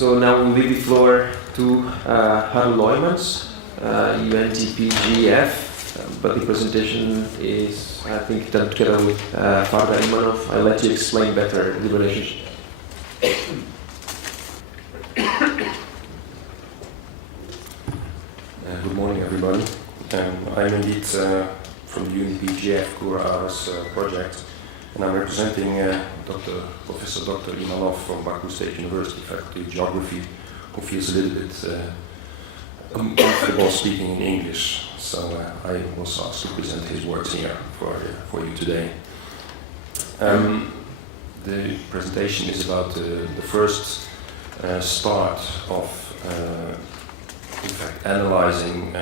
So now we'll leave the floor to Leummans, UNTPGF, but the presentation is, I think, done together with Father Imanov. I'll let you explain better the relationship. Good morning, everybody. I'm indeed from the UNTPGF Kura Aras project, and I'm representing Professor Dr. Imanov from Baku State University, Faculty of Geography, who feels a little bit uncomfortable speaking in English. So I was asked to present his words here for you today. The presentation is about the first start of in fact, analyzing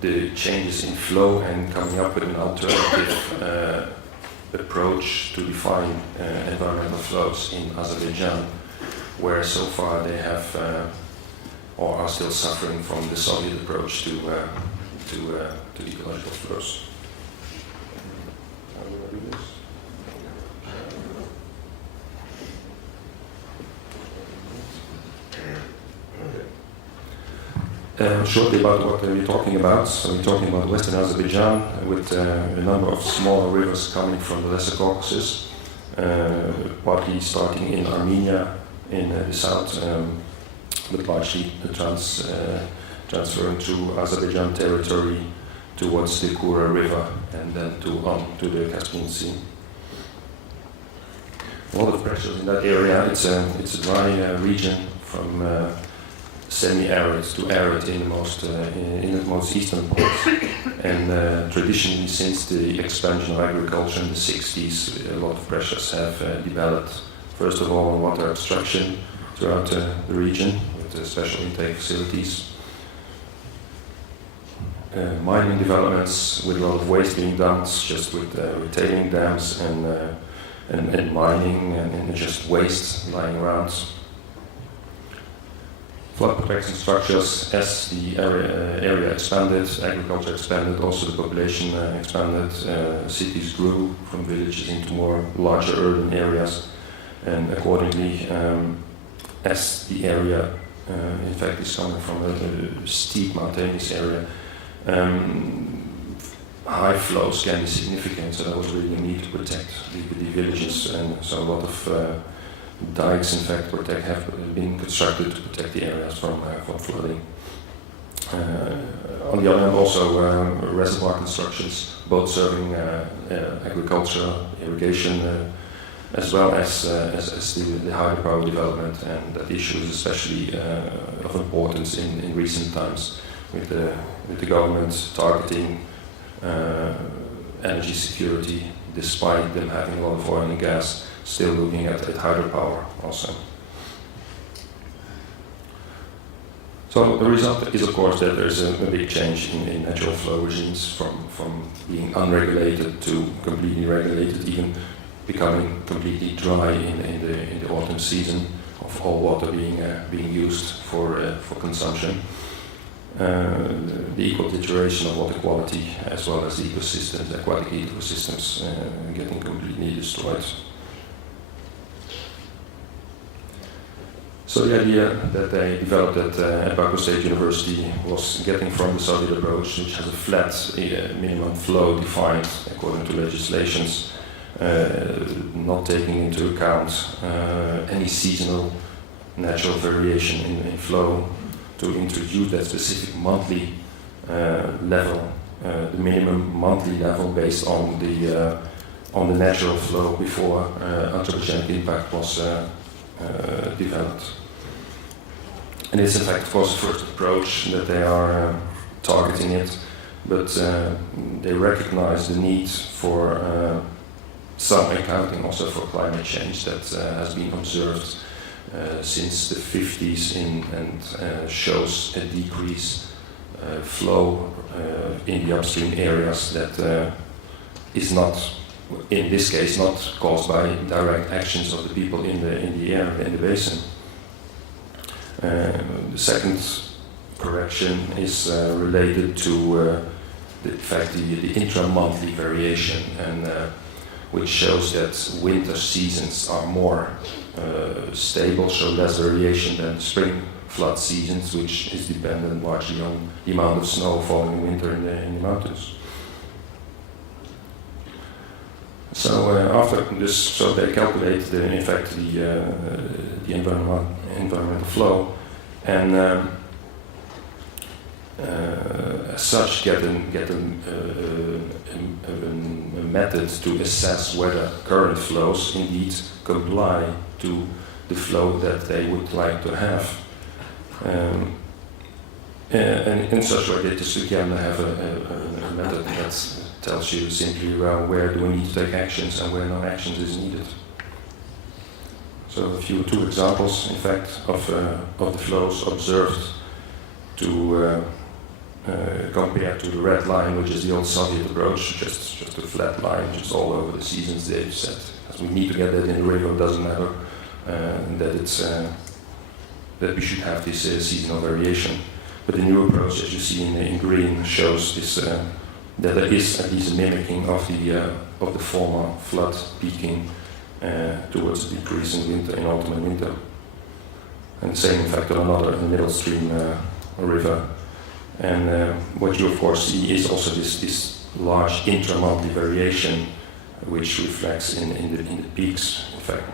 the changes in flow and coming up with an alternative approach to define environmental flows in Azerbaijan, where so far they have or are still suffering from the Soviet approach to the ecological flows. Shortly about what we're talking about. So we're talking about Western Azerbaijan with a number of smaller rivers coming from the Lesser Caucasus, partly starting in Armenia in the south, but largely transferring through Azerbaijan territory towards the Kura River and then on to the Caspian Sea. A lot of pressures in that area. It's a dry region from semi-arid to arid in the most eastern parts, and traditionally, since the expansion of agriculture in the 60s, a lot of pressures have developed. First of all, on water abstraction throughout the region with special intake facilities, mining developments with a lot of waste being dumped, just with retaining dams and mining and just waste lying around. Flood protection structures, as the area expanded, agriculture expanded, also the population expanded, cities grew from villages into more larger urban areas, and accordingly, as the area in fact is coming from a steep mountainous area, high flows can be significant, so there was really a need to protect the villages, and so a lot of dikes, in fact, have been constructed to protect the areas from flooding. On the other hand, also reservoir constructions, both serving agriculture, irrigation, as well as the hydropower development, and that issue is especially of importance in recent times, with the government targeting energy security, despite them having a lot of oil and gas, still looking at hydropower also. So the result is, of course, that there's a big change in natural flow regimes from being unregulated to completely regulated, even becoming completely dry in the autumn season, of all water being used for consumption. The equal deterioration of water quality, as well as the ecosystems, aquatic ecosystems, getting completely destroyed. So the idea that they developed at Baku State University was getting from the Soviet approach, which has a flat minimum flow defined according to legislations, not taking into account any seasonal natural variation in flow, to introduce that specific monthly level, the minimum monthly level based on the natural flow before anthropogenic impact was developed. And this, in fact, was the first approach that they are targeting it, but they recognize the need for some accounting also for climate change that has been observed since the 50s and shows a decrease flow in the upstream areas that is not, in this case, not caused by direct actions of the people in the area, in the basin. The second correction is related to the intra-monthly variation, and which shows that winter seasons are more stable, show less variation than spring flood seasons, which is dependent largely on the amount of snow falling in winter in the mountains. So after this, so they calculate in fact the environmental flow, and as such get a method to assess whether current flows indeed comply to the flow that they would like to have. And in such way, they just again have a method that tells you simply, well, where do we need to take actions and where no actions is needed. So two examples, in fact, of the flows observed to compare to the red line, which is the old Soviet approach, just a flat line, just all over the seasons. They've said, as we need to get that in the river, it doesn't matter, that it's that we should have this seasonal variation. But the new approach, as you see in green, shows this that there is at least a mimicking of the former flood peaking towards a decrease in winter, in autumn and winter. And the same, in fact, on another middle stream river. And what you of course see is also this large intramonthly variation, which reflects in the peaks. In fact,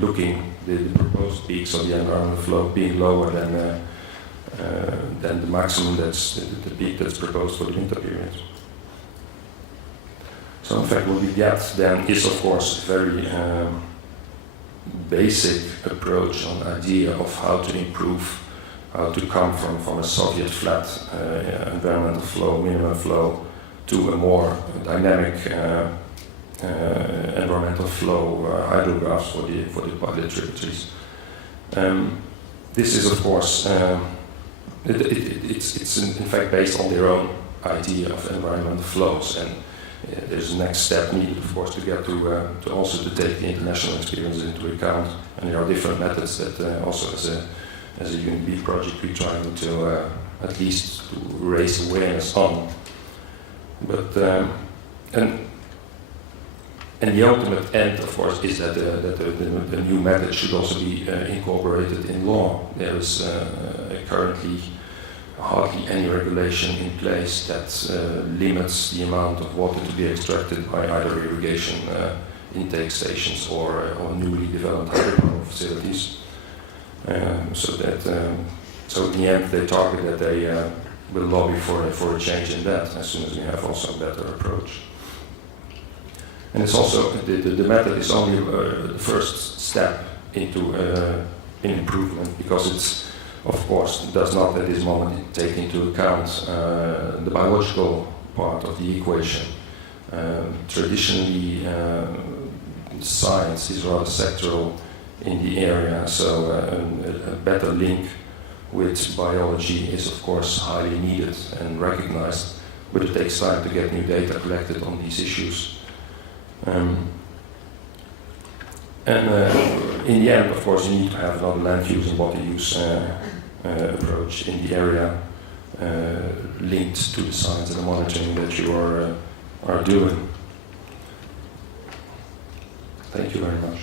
looking the proposed peaks of the environmental flow being lower than the maximum that's the peak that's proposed for the winter period. So in fact, what we get then is of course a very basic approach, an idea of how to improve. How to come from a Soviet flat environmental flow, minimum flow, to a more dynamic environmental flow hydrographs for the public tributaries. This is of course it's in fact based on their own idea of environmental flows, and there's a next step needed, of course, to get to also to take the international experience into account, and there are different methods that also as a UNB project, we're trying to at least to raise awareness on. But and the ultimate end, of course, is that the new method should also be incorporated in law. There is currently hardly any regulation in place that limits the amount of water to be extracted by either irrigation intake stations or newly developed hydropower facilities. So in the end, they target that they will lobby for a change in that as soon as we have also a better approach. And it's also the method is only the first step into in improvement, because it's of course does not at this moment take into account the biological part of the equation. Traditionally, science is rather sectoral in the area, so a better link with biology is of course highly needed and recognized, but it takes time to get new data collected on these issues. In the end, of course, you need to have another land use and water use approach in the area linked to the science and the monitoring that you are doing. Thank you very much.